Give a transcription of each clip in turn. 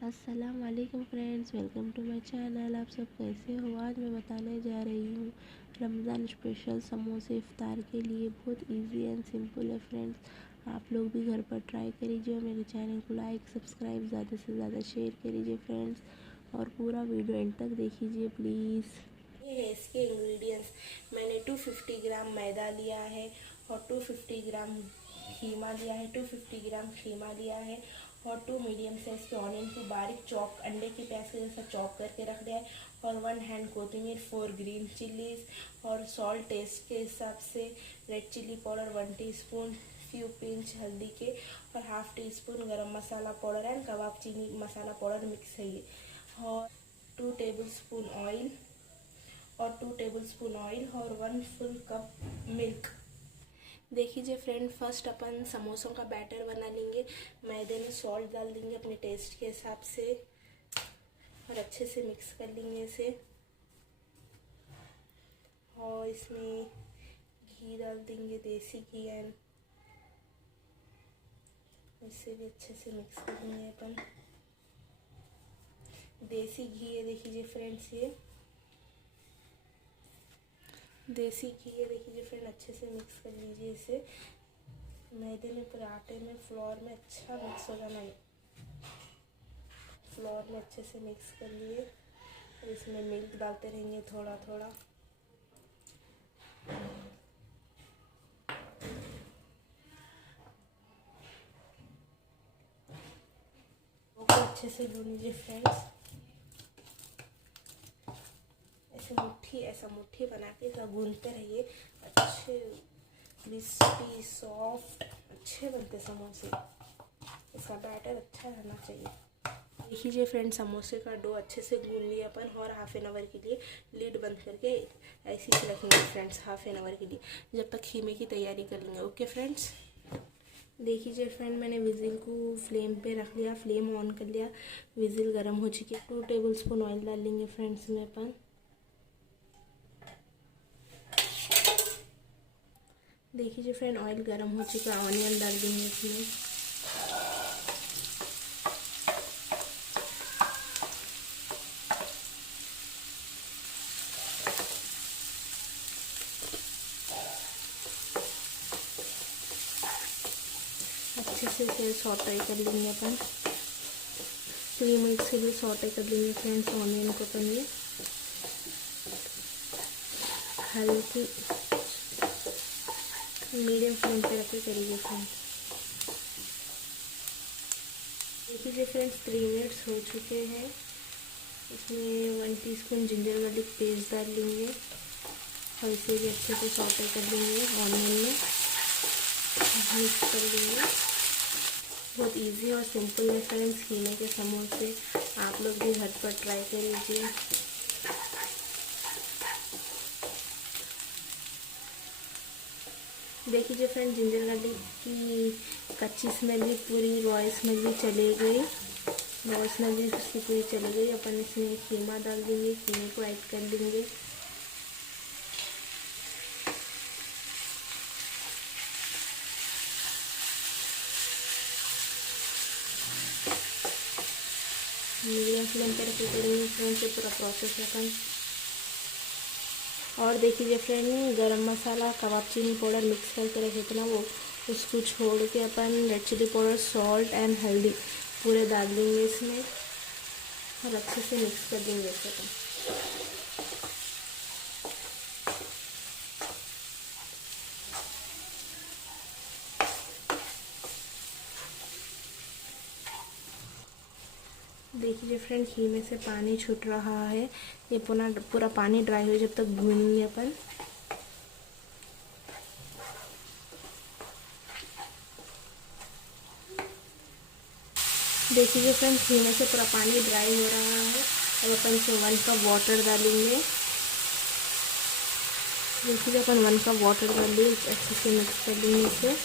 अस्सलाम वालेकुम friends, welcome to my channel. आप सब कैसे हो? आज मैं बताने जा रही हूँ रमज़ान स्पेशल समोसे इफ्तार के लिए। बहुत इजी एंड सिंपल है फ्रेंड्स। आप लोग भी घर पर ट्राई करिए। मेरे चैनल को लाइक सब्सक्राइब ज़्यादा से ज़्यादा शेयर करिए फ्रेंड्स, और पूरा वीडियो एंड तक देखिए प्लीज़। ये है इसके इंग्रेडिएंट्स। मैंने 250 ग्राम मैदा लिया है और 250 ग्राम कीमा लिया है, 250 ग्राम खीमा लिया है और 2 मीडियम साइज के ऑनियन को बारीक चॉप अंडे के प्याज के जैसा चॉप करके रख दिया है और 1 हैंड कोथिमीर, 4 ग्रीन चिल्लीज और सॉल्ट टेस्ट के हिसाब से, red chilli powder 1 teaspoon, few pinch हल्दी के और हाफ टी स्पून गरम मसाला पाउडर एंड कबाब चीनी मसाला पाउडर मिक्स है ये, और 2 टेबलस्पून ऑयल और 1 फुल कप मिल्क। देखिए फ्रेंड, फर्स्ट अपन समोसों का बैटर बना लेंगे। मैदे में सॉल्ट डाल देंगे अपने टेस्ट के हिसाब से और अच्छे से मिक्स कर लेंगे इसे, और इसमें घी डाल देंगे, देसी घी, एंड इसे भी अच्छे से मिक्स कर लेंगे अपन। देसी घी है, देखिए फ्रेंड्स, ये देसी घी है, देखिए फ्रेंड, अच्छे से मिक्स कर लीजिए इसे। मैदे में पूरे आटे में फ्लोर में अच्छा मिक्स हो जाना है। फ्लोर में अच्छे से मिक्स कर लिए, और इसमें मिल्क डालते रहेंगे थोड़ा थोड़ा। वो अच्छे से गूंद लीजिए फ्रेंड्स। ऐसा मुट्ठी बना के तो गूंदते रहिए। अच्छे क्रिस्पी सॉफ्ट अच्छे बनते समोसे। इसका बैटर अच्छा रहना चाहिए। देखिए फ्रेंड, समोसे का डो अच्छे से गूंद लिया अपन, और हाफ एन आवर के लिए लीड बंद करके ऐसे ही रखेंगे फ्रेंड्स, हाफ एन आवर के लिए, जब तक खीमे की तैयारी कर लेंगे। ओके फ्रेंड्स, देखिए फ्रेंड, मैंने विजिल को फ्लेम पे रख लिया, फ्लेम ऑन कर लिया, विजिल गर्म हो चुकी है। 2 टेबलस्पून ऑयल डाल लेंगे फ्रेंड्स में अपन। देखिए फ्रेंड, ऑयल गर्म हो चुका है, ऑनियन डाल देंगे इसमें। अच्छे से इसे सॉटे कर लेंगे अपन। 3 मिनट के लिए सॉटे कर लेंगे फ्रेंड्स ऑनियन को अपन। ये हल्की मीडियम फ्लेम पे रख के करिए फ्रेंड्स। देखिए फ्रेंड्स, 3 मिनट्स हो चुके हैं। इसमें 1 टीस्पून जिंजर गार्लिक पेस्ट डाल लेंगे और इसे भी अच्छे से सॉटे कर लेंगे ऑनियन में, मिक्स कर लेंगे। बहुत इजी और सिंपल है फ्रेंड्स कीमे के समोसे। आप लोग भी घर पर ट्राई कर लीजिए। देखिए फ्रेंड, जिंजर गार्लिक की कच्ची स्मेल भी पूरी, रॉ स्मेल भी चली गई, रॉ स्मेल भी उसकी पूरी चली गई। अपन इसमें कीमा डाल देंगे, कीमे को ऐड कर लेंगे। मीडियम फ्लेम पर रखे करेंगे फ्रेंड्स, पूरा प्रोसेस अपन। और देखिए फ्रेंड, गरम मसाला कबाब चीनी पाउडर मिक्स करके रखे थे ना, वो उसको छोड़ के अपन red chilli powder, salt and हल्दी पूरे डाल देंगे इसमें और अच्छे से मिक्स कर देंगे इसे अपन। देखिए फ्रेंड, कीमे से पानी छूट रहा है। ये पूरा पानी ड्राई हो जब तक भूनेंगे अपन। देखिए फ्रेंड, कीमे से पूरा पानी ड्राई हो रहा है। अब अपन से 1 कप वाटर डालेंगे। देखिए अपन 1 कप वाटर डाल दिए, अच्छे से मिक्स कर लेंगे इसे।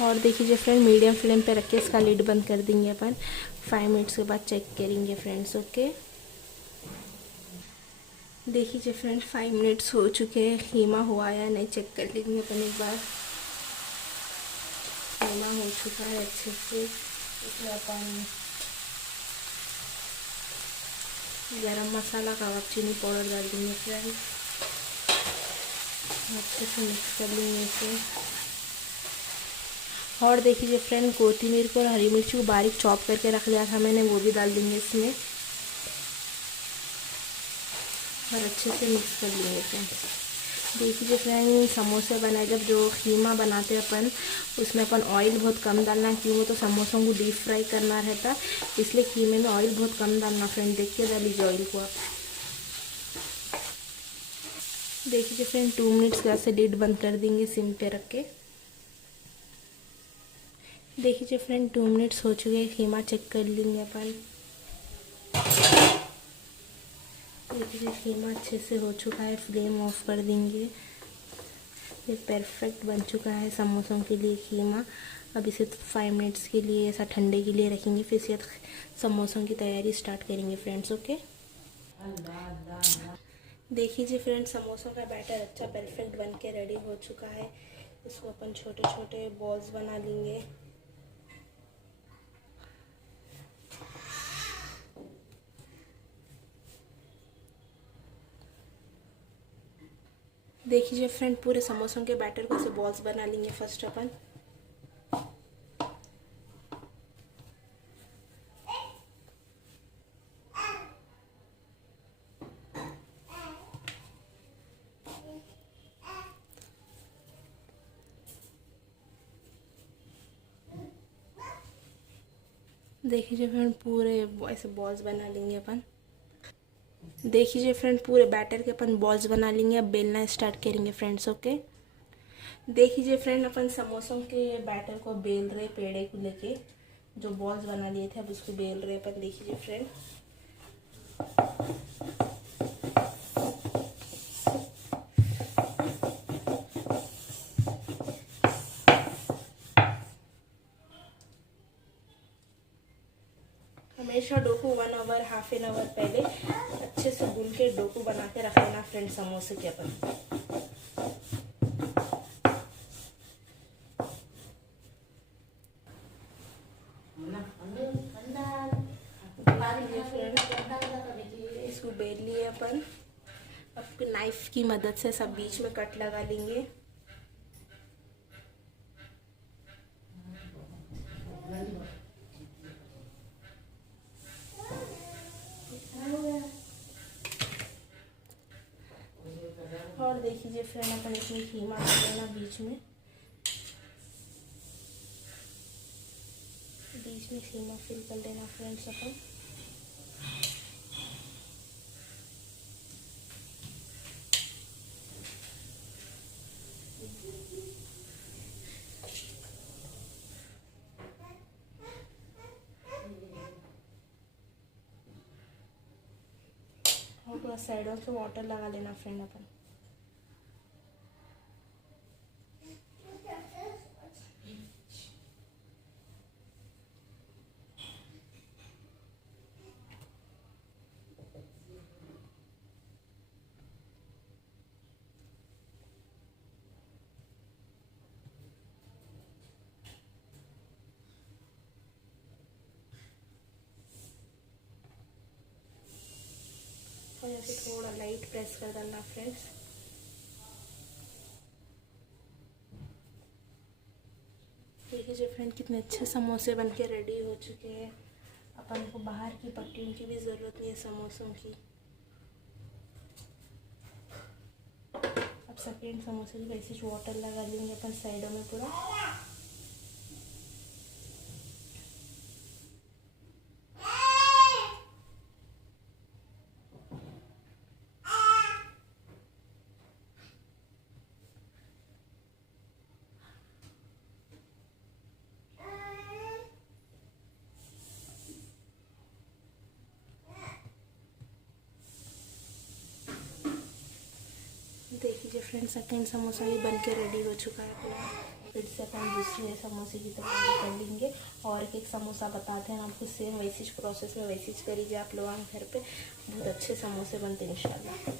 और देखिए फ्रेंड, मीडियम फ्लेम पे रख के इसका लिड बंद कर देंगे अपन। 5 मिनट्स के बाद चेक करेंगे फ्रेंड्स। ओके, देखिए फ्रेंड, 5 मिनट्स हो चुके हैं। कीमा हुआ या नहीं चेक कर लेंगे अपन एक बार। कीमा हो चुका है अच्छे से। इसमें अपन गरम मसाला, कबाब चीनी पाउडर डाल देंगे फ्रेंड्स। अच्छे से मिक्स कर लेंगे इसे। और देखिए फ्रेंड, कोथिमीर को और हरी मिर्ची को बारीक चॉप करके रख लिया था मैंने, वो भी डाल देंगे इसमें और अच्छे से मिक्स कर लेंगे फ्रेंड्स। देखिए फ्रेंड, समोसे बनाए जब जो कीमा बनाते हैं अपन, उसमें अपन ऑयल बहुत कम डालना, क्यों वो तो समोसों को डीप फ्राई करना रहता, इसलिए कीमे में ऑयल बहुत कम डालना फ्रेंड। देखिए डाल लीजिए ऑयल को आप। देखिए फ्रेंड, 2 मिनट्स गैस से लिड बंद कर देंगे सिम पे रख के। देखिए फ्रेंड, 2 मिनट्स हो चुके हैं, कीमा चेक कर लेंगे अपन। देखिए कीमा अच्छे से हो चुका है, फ्लेम ऑफ कर देंगे। ये परफेक्ट बन चुका है समोसों के लिए कीमा। अब इसे 5 मिनट्स के लिए ऐसा ठंडे के लिए रखेंगे, फिर से समोसों की तैयारी स्टार्ट करेंगे फ्रेंड्स। ओके, देखिए फ्रेंड्स, समोसों का बैटर अच्छा परफेक्ट बन के रेडी हो चुका है। इसको अपन छोटे छोटे बॉल्स बना लेंगे। देखिए फ्रेंड, पूरे समोसों के बैटर को ऐसे बॉल्स बना लेंगे फर्स्ट अपन। देखिए फ्रेंड, पूरे ऐसे बॉल्स बना लेंगे अपन। देखिए फ्रेंड, पूरे बैटर के अपन बॉल्स बना लेंगे। अब बेलना स्टार्ट करेंगे फ्रेंड्स। ओके, देखिए फ्रेंड, अपन समोसों के बैटर को बेल रहे, पेड़े को लेके जो बॉल्स बना लिए थे अब उसको बेल रहे अपन। देखिए फ्रेंड, हमेशा डो को 1 आवर हाफ एन आवर पहले अच्छे से गूंद के डो को बना के रख लेना फ्रेंड समोसे के अपन। इसको बेल लिए अपन। अब नाइफ की मदद से सब बीच में कट लगा लेंगे। और देखिए फ्रेंड, अपन इसमें कीमा डाल देना बीच में कीमा फिल कर लेना फ्रेंड्स अपन। और पूरा साइडों से वाटर लगा लेना फ्रेंड अपन। और ऐसे थोड़ा लाइट प्रेस कर डालना फ्रेंड्स। देखिए फ्रेंड, कितने अच्छे समोसे बन के रेडी हो चुके हैं। अपन को बाहर की पट्टियों की भी ज़रूरत नहीं है समोसों की। अब सेकेंड समोसे की वैसे वाटर लगा लेंगे अपन साइडों में पूरा। देखिए फ्रेंड, सेकेंड समोसा भी बन के रेडी हो चुका है पूरा। फिर से अपन दूसरे समोसे की तैयारी कर लेंगे और एक समोसा बताते हैं आपको। सेम वैसी प्रोसेस में वैसी करिए आप लोग घर पे, बहुत अच्छे समोसे बनते हैं इंशाल्लाह।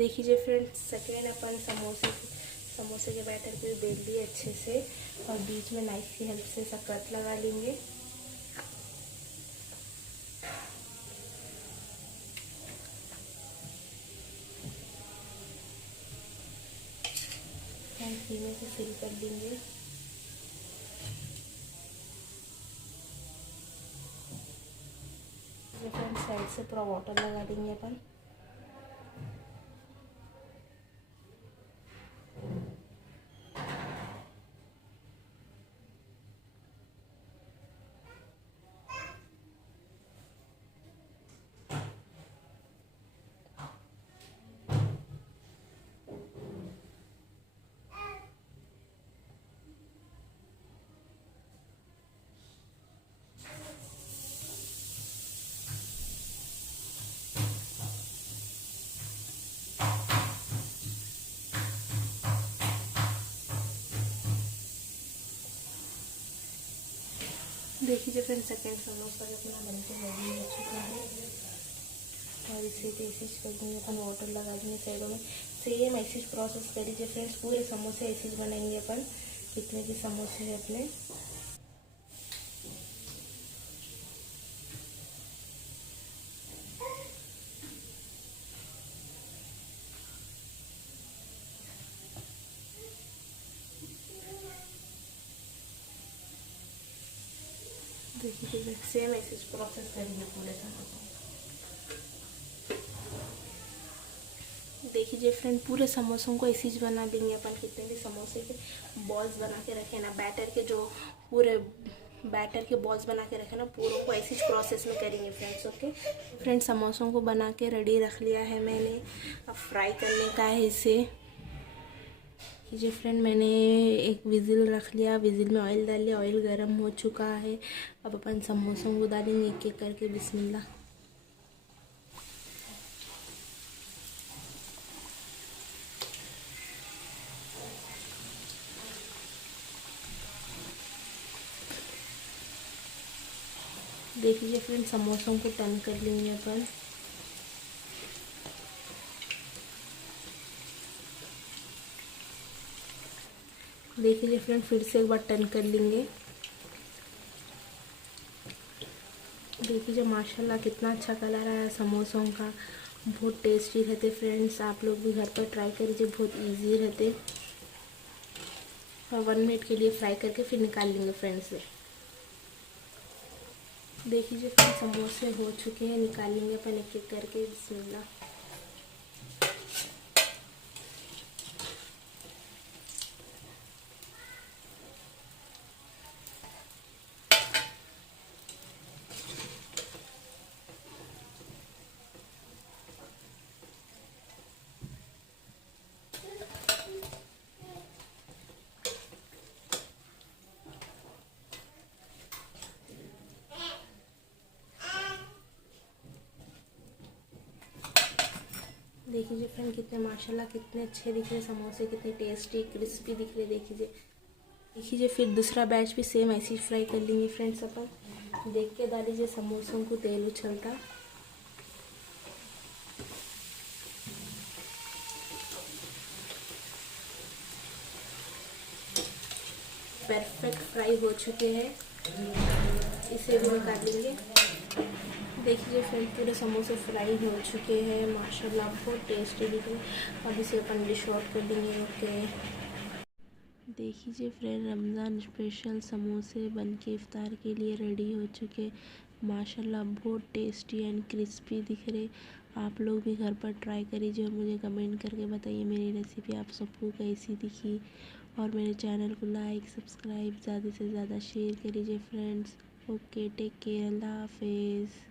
देखिए फ्रेंड्स, सेकेंड अपन समोसे के बैटर को बेल लिए अच्छे से और बीच में नाइफ की हेल्प से सब कट लगा लेंगे। हम कीमे से फिल कर लेंगे। फ्रेंड्स साइड से पूरा वाटर लगा देंगे अपन। देखिए फ्रेंड्स, सेकेंड समोसा भी अपना बनके रेडी हो चुका है और इसे ऐसे कर देंगे अपन, वाटर लगा देंगे साइडों में। सेम ऐसे प्रोसेस करिए फ्रेंड्स, पूरे समोसे ऐसे बनाएंगे अपन, कितने भी समोसे हैं अपने। देखिए सेम ऐसे प्रोसेस करेंगे पूरे समोसे। देखिए फ्रेंड, पूरे समोसों को ऐसे ही बना देंगे अपन, कितने भी समोसे के बॉल्स बना के रखे ना, बैटर के जो पूरे बैटर के बॉल्स बना के रखे ना, पूरों को ऐसी प्रोसेस में करेंगे फ्रेंड्स। ओके फ्रेंड्स, समोसों को बना के रेडी रख लिया है मैंने, अब फ्राई करने का है इसे। जी फ्रेंड, मैंने एक विजिल रख लिया, विजिल में ऑयल डाल लिया, ऑयल गरम हो चुका है। अब अपन समोसों को डालेंगे एक एक करके। बिस्मिल्लाह। देखिए फ्रेंड, समोसों को टर्न कर लेंगे अपन। देखिए फ्रेंड, फिर से एक बार टर्न कर लेंगे। देखिए माशाल्लाह कितना अच्छा कलर आया समोसों का, बहुत टेस्टी रहते फ्रेंड्स। आप लोग भी घर पर ट्राई करिए, बहुत इजी रहते। और 1 मिनट के लिए फ्राई करके फिर निकाल लेंगे फ्रेंड्स। देखिए फ्रेंड, समोसे हो चुके हैं, निकाल लेंगे अपन एक एक करके। बिस्मिल्लाह। देखिए फ्रेंड, कितने माशाल्लाह कितने अच्छे दिख रहे समोसे, कितने टेस्टी क्रिस्पी दिख रहे। देखिए फिर दूसरा बैच भी सेम ऐसे ही फ्राई कर लेंगे फ्रेंड्स अपन। देख के डालीजिए समोसों को तेल उछलता। परफेक्ट फ्राई हो चुके हैं, इसे भी निकाल लेंगे। देखिए फ्रेंड, पूरे समोसे फ्राई हो चुके हैं माशाल्लाह, बहुत टेस्टी दिख रहे। अब इसे अपन डिश आउट कर देंगे। ओके देखिए फ्रेंड, रमज़ान स्पेशल समोसे बनके इफ्तार के लिए रेडी हो चुके माशाल्लाह, बहुत टेस्टी एंड क्रिस्पी दिख रहे। आप लोग भी घर पर ट्राई करिए और मुझे कमेंट करके बताइए मेरी रेसिपी आप सबको कैसी दिखी। और मेरे चैनल को लाइक सब्सक्राइब ज़्यादा से ज़्यादा शेयर करिए फ्रेंड्स। ओके, टेक केयर, अल्लाह हाफिज़।